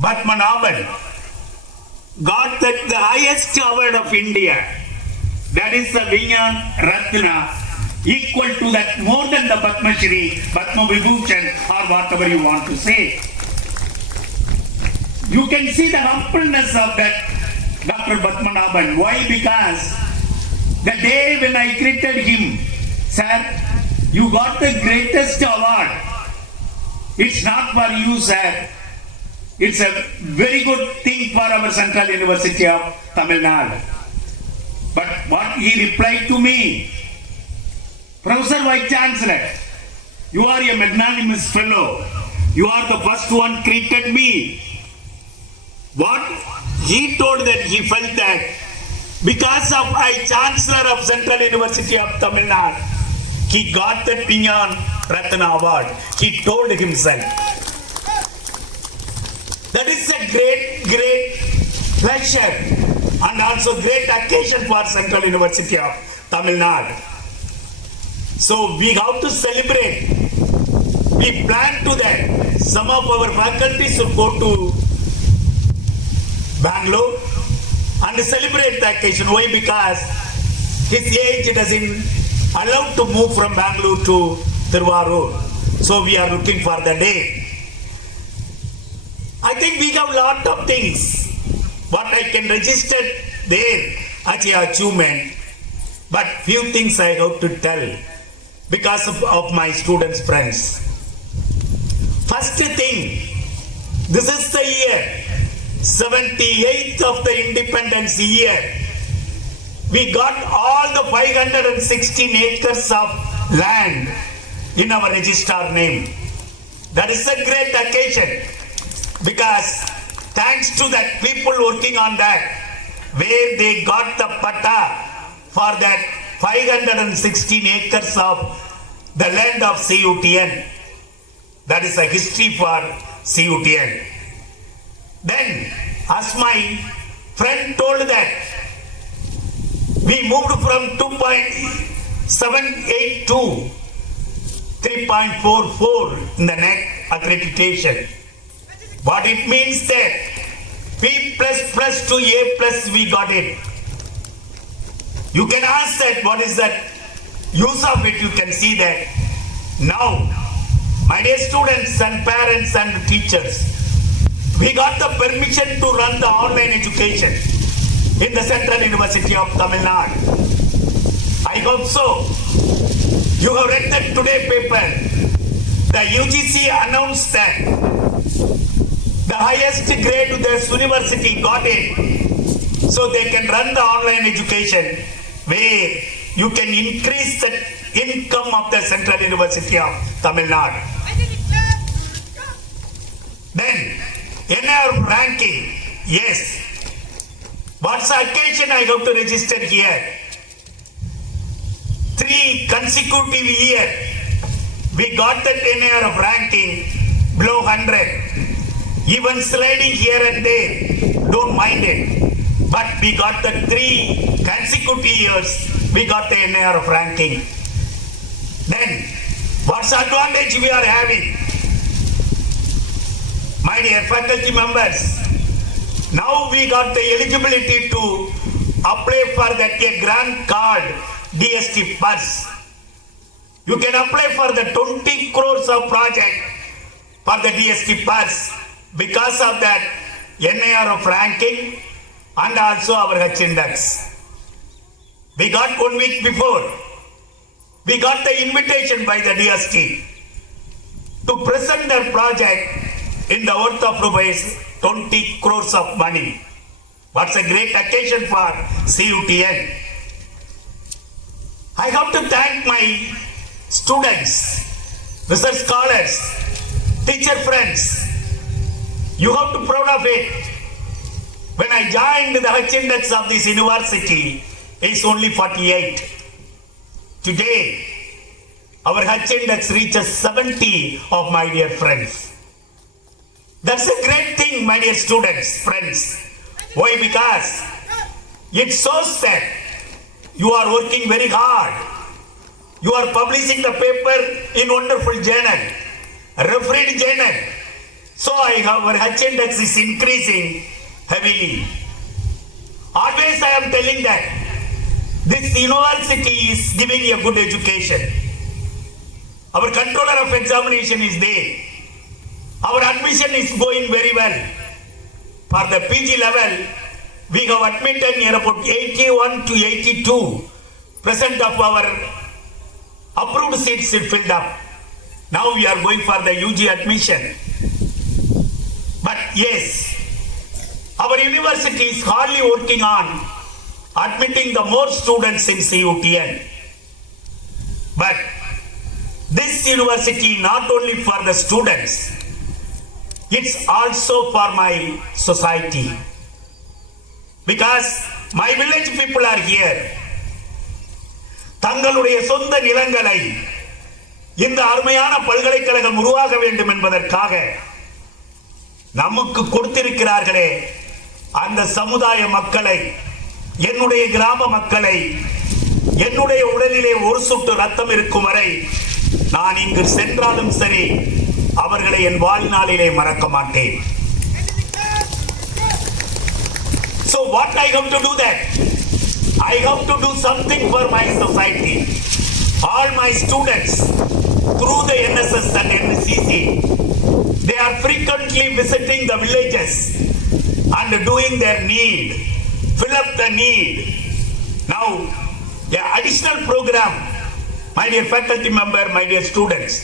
Padmanabhan got the highest award of India. That is the Vinyan Ratna, equal to that, more than the Padma Shri, Padma Vibhushan, or whatever you want to say. You can see the humbleness of that Dr. Padmanabhan. Why? Because the day when I greeted him, sir, you got the greatest award. It's not for you, sir. It's a very good thing for our Central University of Tamil Nadu. But what he replied to me, Professor Vice Chancellor, you are a magnanimous fellow. You are the first one greeted me. What he told that he felt that because of I Chancellor of Central University of Tamil Nadu, he got the Vinyan Ratna award. He told himself. That is a great pleasure and also great occasion for Central University of Tamil Nadu. So we have to celebrate. We plan to that. Some of our faculties will go to Bangalore and celebrate the occasion. Why? Because his age doesn't allow to move from Bangalore to Tiruvallur. So we are looking for the day. I think we have lot of things what I can register there as an achievement, but few things I have to tell because of my students' friends. First thing, this is the year 78th of the independence year. We got all the 516 acres of land in our register name. That is a great occasion. Because thanks to that people working on that, where they got the pata for that 516 acres of the land of CUTN. That is a history for CUTN. Then, as my friend told that, we moved from 2.782 to 3.44 in the NEC accreditation. What it means that P++ to A+, we got it. You can ask that what is that use of it, you can see that. Now, my dear students and parents and teachers, we got the permission to run the online education in the Central University of Tamil Nadu. I hope so. You have read that today paper. The UGC announced that the highest grade to this university got it, so they can run the online education where you can increase the income of the Central University of Tamil Nadu. Then, NIR ranking, yes. What's the occasion I have to register here? 3 consecutive years, we got that NIR of ranking below 100. Even sliding here and there, don't mind it. But we got the 3 consecutive years, we got the NIR of ranking. Then, what's the advantage we are having? My dear faculty members, now we got the eligibility to apply for that grant card, DST Bus. You can apply for the 20 crores of project for the DST Bus. Because of that NIR of ranking and also our H index. We got 1 week before, we got the invitation by the DST to present their project in the worth of rupees 20 crores of money. What's a great occasion for CUTN. I have to thank my students, research scholars, teacher friends. You have to be proud of it. When I joined the H index of this university, it's only 48. Today, our H index reaches 70 of my dear friends. That's a great thing, my dear students, friends. Why? Because it shows that you are working very hard. You are publishing the paper in wonderful journal, refereed journal. So our H index is increasing heavily. Always I am telling that this university is giving a good education. Our controller of examination is there. Our admission is going very well. For the PG level, we have admitted near about 81 to 82% of our approved seats are filled up. Now we are going for the UG admission. But yes, our university is hardly working on admitting the more students in CUTN. But this university not only for the students, it's also for my society. Because my village people are here. தங்களுடைய சொந்த நிலங்களை இந்த அருமையான பல்கலைக்கழகம் உருவாக வேண்டும் என்பதற்காக நமக்கு கொடுத்திருக்கிறார்களே, அந்த சமுதாய மக்களை, என்னுடைய கிராம மக்களை, என்னுடைய உடலிலே ஒரு சொட்டு ரத்தம் இருக்கும் வரை நான் இங்கு சென்றாலும் சரி அவர்களை என் வாழ்நாளிலே மறக்க மாட்டேன். So what I have to do that? I have to do something for my society. All my students through the NSS and NCC, they are frequently visiting the villages and doing their need, fill up the need. Now, the additional program, my dear faculty member, my dear students,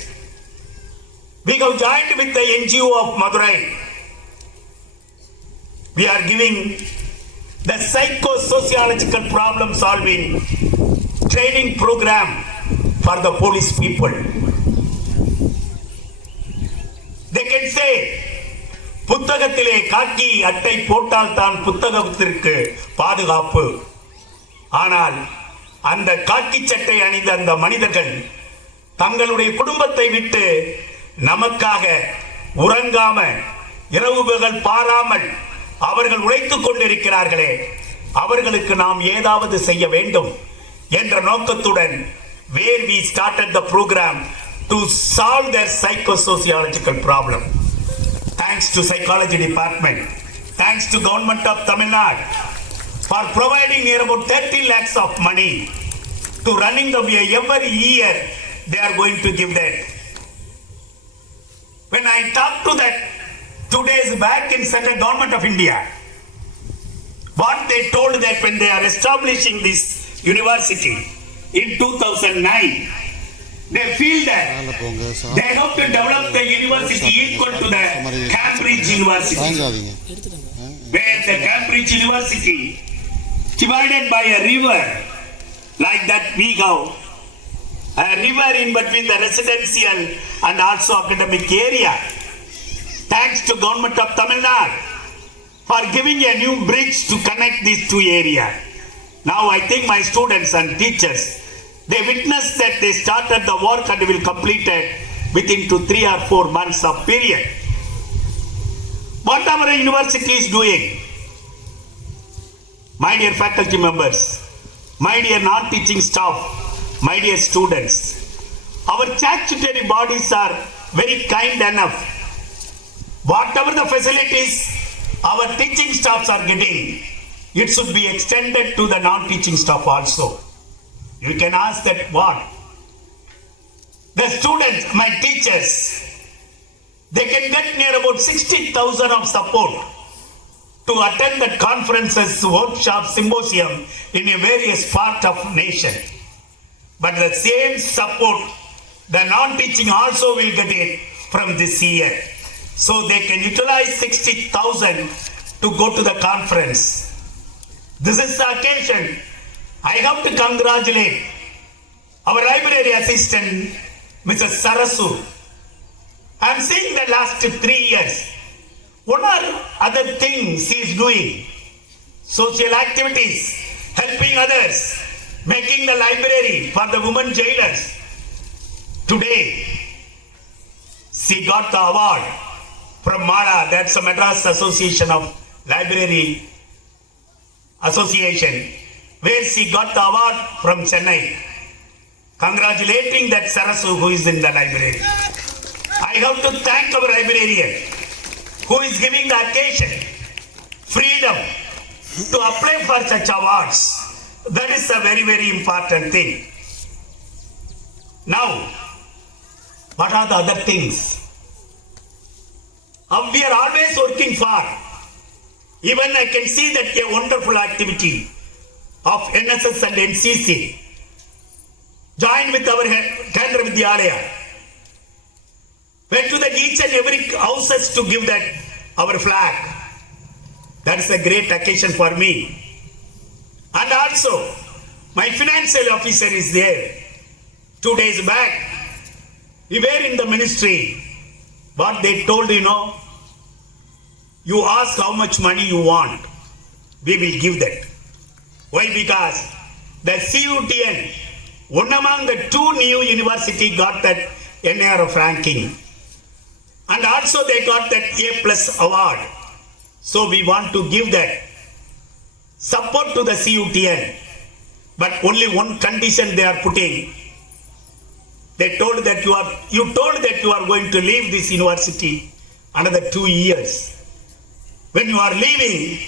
we have joined with the NGO of Madurai. We are giving the psycho-sociological problem solving training program for the police people. They can say, புத்தகத்திலே காக்கி அட்டை போட்டால் தான் புத்தகத்திற்கு பாதுகாப்பு. ஆனால் அந்த காக்கி சட்டை அணிந்த அந்த மனிதர்கள் தங்களுடைய குடும்பத்தை விட்டு நமக்காக உறங்காம இரவுகள் பாராமல் அவர்கள் உழைத்துக் கொண்டிருக்கிறார்களே, அவர்களுக்கு நாம் ஏதாவது செய்ய வேண்டும் என்ற நோக்கத்துடன் where we started the program to solve their psychosociological problem. Thanks to psychology department, thanks to government of Tamil Nadu for providing near about 30 lakhs of money to running the way. Every year they are going to give that. When I talked to that 2 days back in Central Government of India, what they told that when they are establishing this university in 2009, they feel that they have to develop the university equal to the Cambridge University, where the Cambridge University divided by a river, like that we have a river in between the residential and also academic area. Thanks to government of Tamil Nadu for giving a new bridge to connect these two areas. Now I think my students and teachers, they witnessed that they started the work and will complete it within 3 or 4 months of period. What our university is doing, my dear faculty members, my dear non-teaching staff, my dear students, our statutory bodies are very kind enough. Whatever the facilities our teaching staffs are getting, it should be extended to the non-teaching staff also. You can ask that what? The students, my teachers, they can get near about 60,000 of support to attend the conferences, workshops, symposium in a various part of nation. But the same support, the non-teaching also will get it from this year. So they can utilize 60,000 to go to the conference. This is the occasion. I have to congratulate our library assistant, Mrs. Sarasu. I am seeing the last 3 years. What are other things she is doing? Social activities, helping others, making the library for the women jailers. Today, she got the award from MADA, that's the Madras Association of Library Association, where she got the award from Chennai. Congratulating that Sarasu who is in the library. I have to thank our librarian who is giving the occasion, freedom to apply for such awards. That is a very, very important thing. Now, what are the other things? We are always working for. Even I can see that a wonderful activity of NSS and NCC. Join with our Kendra Vidyalaya. Went to the each and every houses to give that our flag. That is a great occasion for me. And also, my financial officer is there. 2 days back, we were in the ministry. What they told, you ask how much money you want. We will give that. Why? Because the CUTN, one among the 2 new university got that NARF ranking. And also they got that A+ award. So we want to give that support to the CUTN. But only one condition they are putting. They told that you told that you are going to leave this university another 2 years. When you are leaving,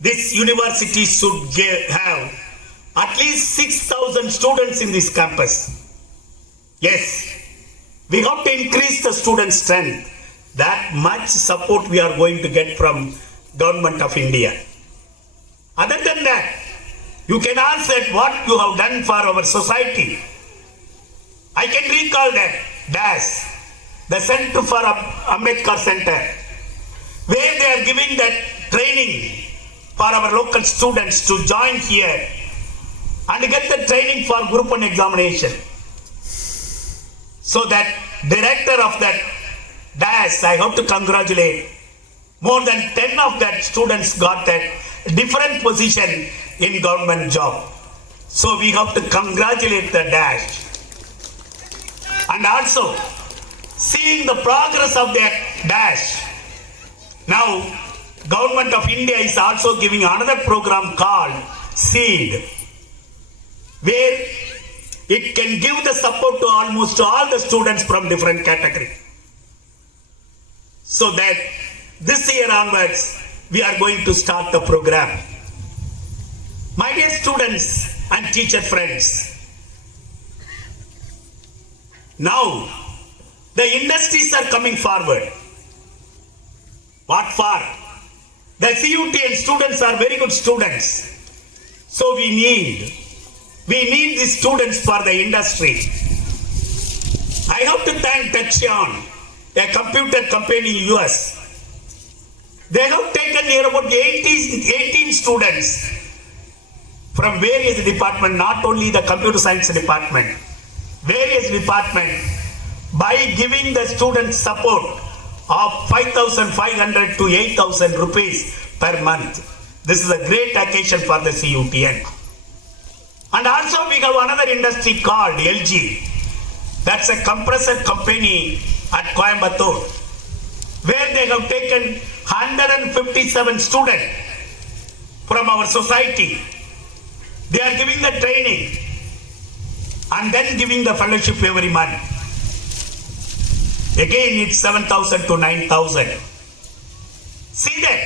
this university should have at least 6,000 students in this campus. Yes, we have to increase the student strength. That much support we are going to get from Government of India. Other than that, you can ask that what you have done for our society. I can recall that DAS, the Center for Ambedkar Center, where they are giving that training for our local students to join here and get the training for Group 1 examination. So that director of that DAS, I have to congratulate. More than 10 of that students got that different position in government job. So we have to congratulate the DAS. And also, seeing the progress of that DAS, now Government of India is also giving another program called SEED, where it can give the support to almost all the students from different categories. So that this year onwards, we are going to start the program. My dear students and teacher friends, now the industries are coming forward. What for? The CUTN students are very good students. So we need these students for the industry. I have to thank Techion, a computer company in US. They have taken here about 18 students from various departments, not only the computer science department, various departments, by giving the students support of 5,500 to 8,000 rupees per month. This is a great occasion for the CUTN. And also we have another industry called LG. That's a compressor company at Coimbatore, where they have taken 157 students from our society. They are giving the training and then giving the fellowship every month. Again, it's 7,000 to 9,000. See that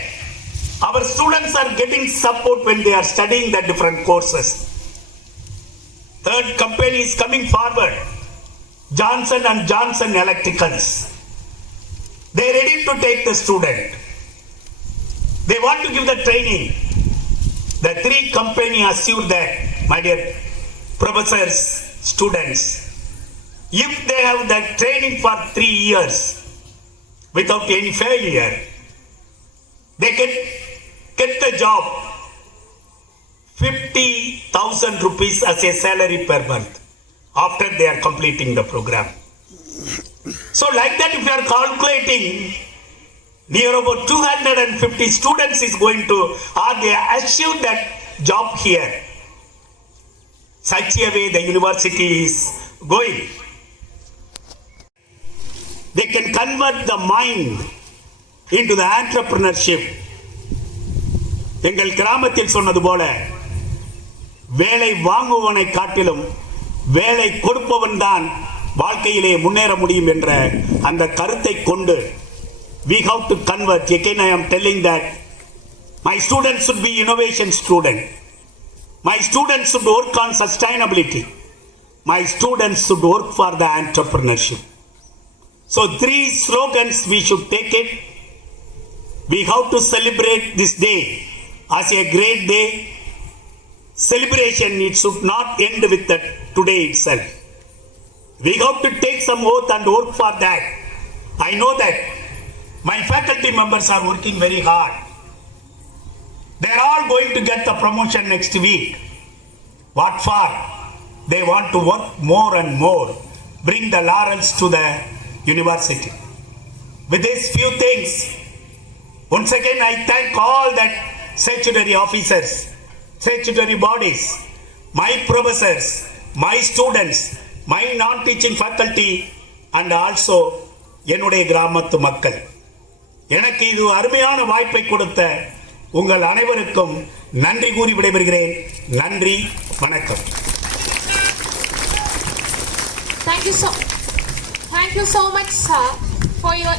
our students are getting support when they are studying the different courses. Third company is coming forward, Johnson and Johnson Electricals. They are ready to take the student. They want to give the training. The 3 company assure that, my dear professors, students, if they have that training for 3 years without any failure, they can get the job 50,000 rupees as a salary per month after they are completing the program. So like that, if you are calculating, near about 250 students is going to, or they achieve that job here. Such a way the university is going. They can convert the mind into the entrepreneurship. எங்கள் கிராமத்தில் சொன்னது போல, வேலை வாங்குவனை காட்டிலும் வேலை கொடுப்பவன் தான் வாழ்க்கையிலே முன்னேற முடியும் என்ற அந்த கருத்தை கொண்டு we have to convert. Again, I am telling that my students should be innovation student. My students should work on sustainability. My students should work for the entrepreneurship. So 3 slogans we should take it. We have to celebrate this day as a great day. Celebration, it should not end with the today itself. We have to take some oath and work for that. I know that my faculty members are working very hard. They are all going to get the promotion next week. What for? They want to work more and more, bring the laurels to the university. With these few things, once again I thank all that statutory officers, statutory bodies, my professors, my students, my non-teaching faculty and also என்னுடைய கிராமத்து மக்கள். எனக்கு இது அருமையான வாய்ப்பை கொடுத்த உங்கள் அனைவருக்கும் நன்றி கூறி விடைபெறுகிறேன். நன்றி, வணக்கம். Thank you so much, sir, for your